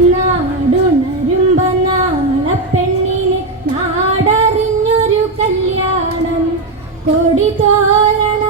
നാടുണരുമ്പ നാളെ നാടറിഞ്ഞൊരു കല്യാണം. കൊടി തോരണം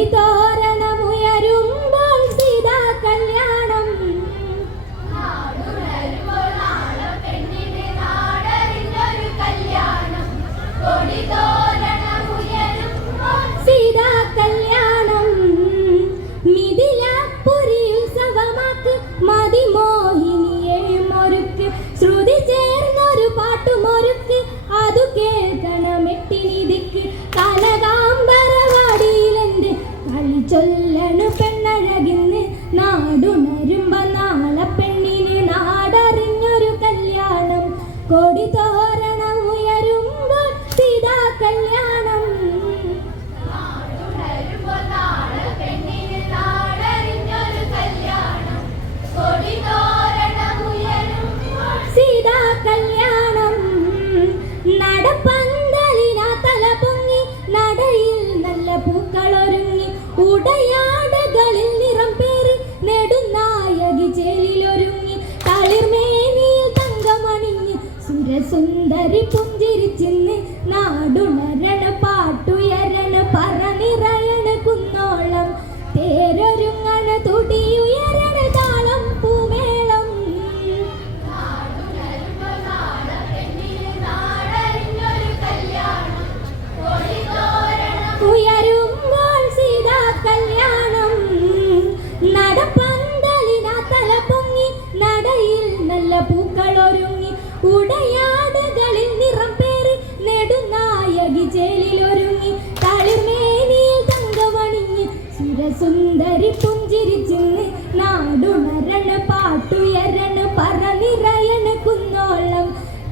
নিতা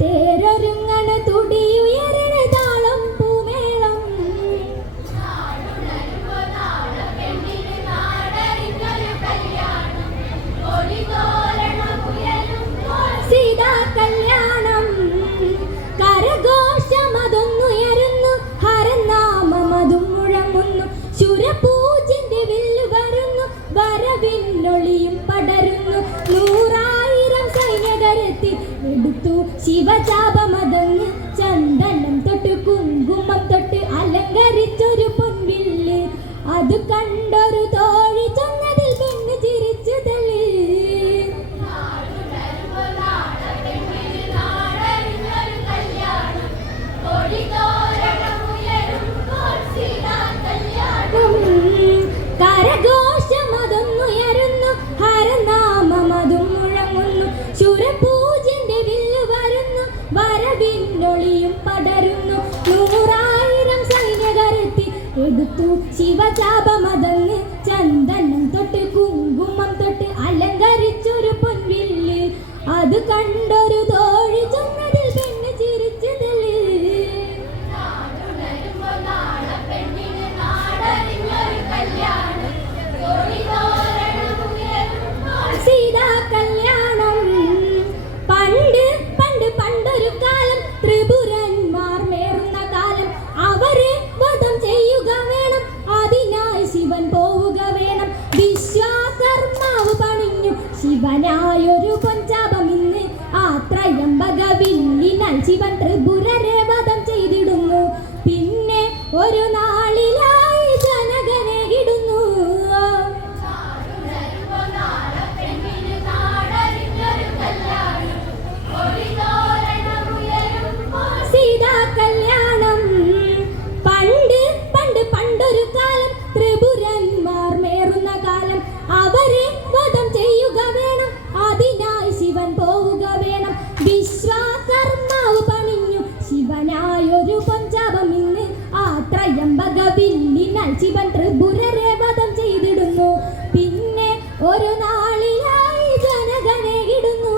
തേരരും തണുത്തു ശിവചാപമതന്ന് ചന്ദനം തൊട്ട് കുങ്കുമം തൊട്ട് അലങ്കരിച്ചൊരു പൊൻവില്ല്. അത് കണ്ടൊരു തോ ശിവൻ ത്രിപുരരേവതം ചെയ്തിടുന്നു. പിന്നെ ഒരു നാളിലായി ജനകനെ ഇടുന്നു.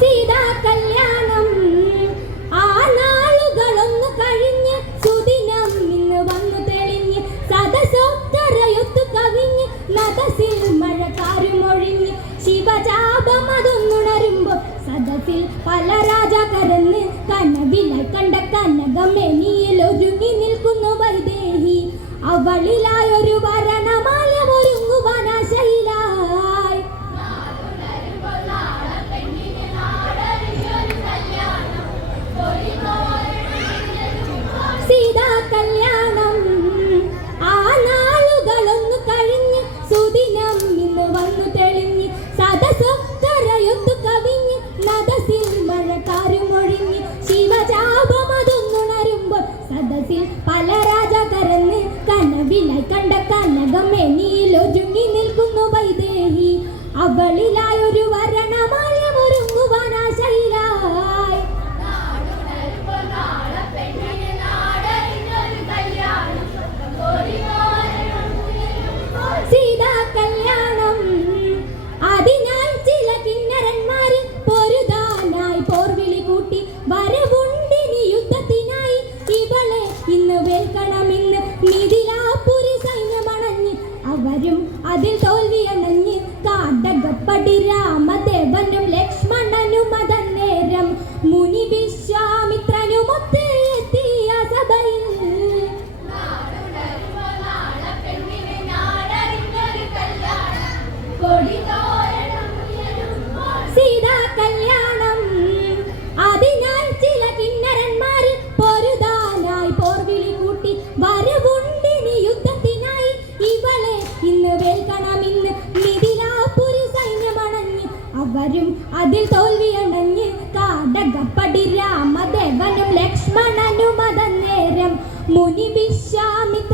സീതാക്കല്ല പല രാജാക്കരെന്ന് കനവില കണ്ട കനകമേനിയിൽ ഒരുങ്ങി നിൽക്കുന്നു വൈദേഹി. അവളിലായൊരു വര ലോകമതൊന്നുണരുമ്പോൾ സദസ്സിൽ പല രാജാകരന്ന് കനവിലായി കണ്ട കനകമേനിയിലൊരുങ്ങി നിൽക്കുന്നു വൈദേഹി. അവളിലായൊരു വരണമായ വരും. അതിൽ തോൽവി അണഞ്ഞ് കാടകപ്പടി രാമദേവനും ലക്ഷ്മണനും അതന്നേരം മുനി Vishwamitra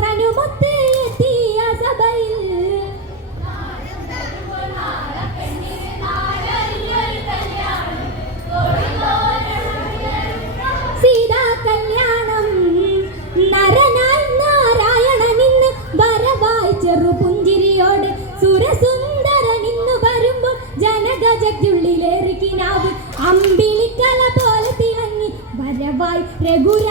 segura.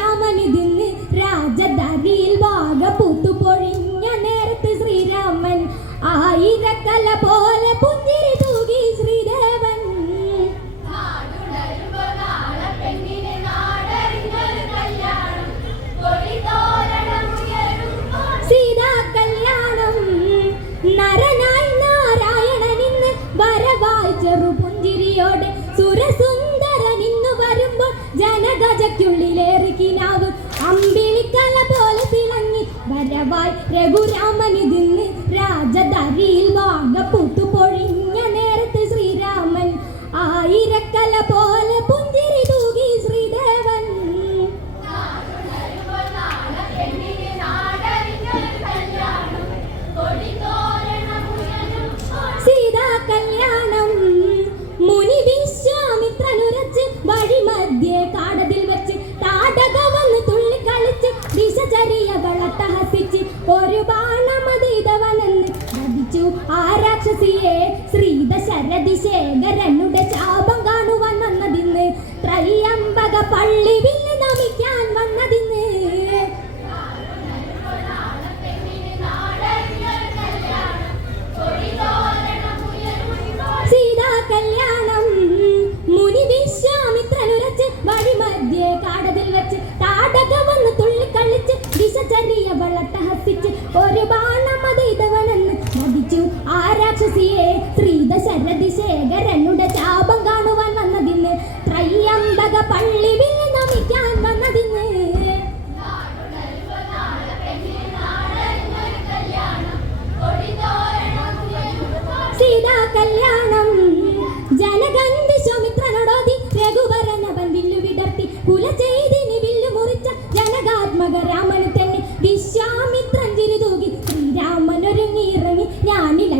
No le hago mal.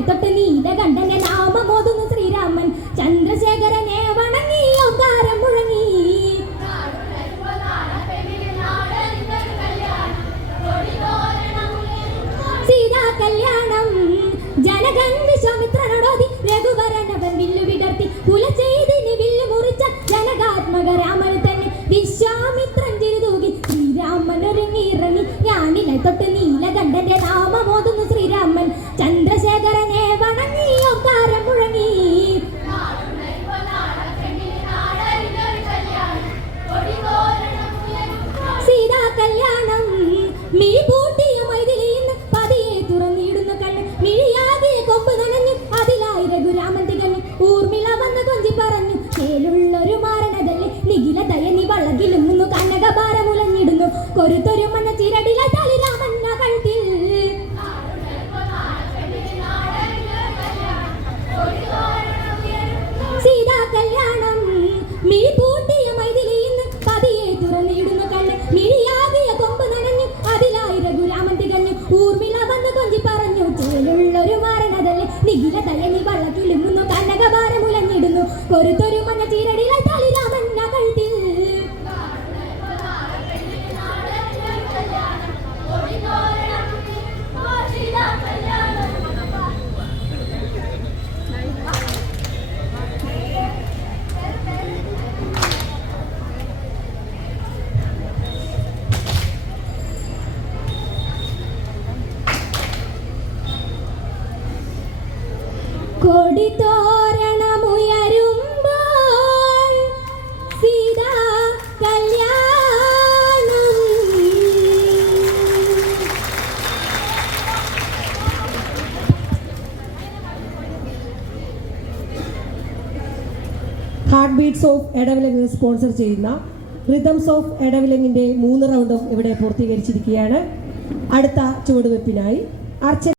തൊട്ട് നീല കണ്ടനെ നാമമോതുന്നു ശ്രീരാമൻ. ചന്ദ്രശേഖരനെ ഒരു ബീറ്റ്സ് ഓഫ് എടവിലങ്ങ് സ്പോൺസർ ചെയ്യുന്ന റിതംസ് ഓഫ് എടവിലങ്ങിന്റെ മൂന്ന് റൗണ്ടും ഇവിടെ പൂർത്തീകരിച്ചിരിക്കുകയാണ്. അടുത്ത ചുവടുവെപ്പിനായി അർച്ചന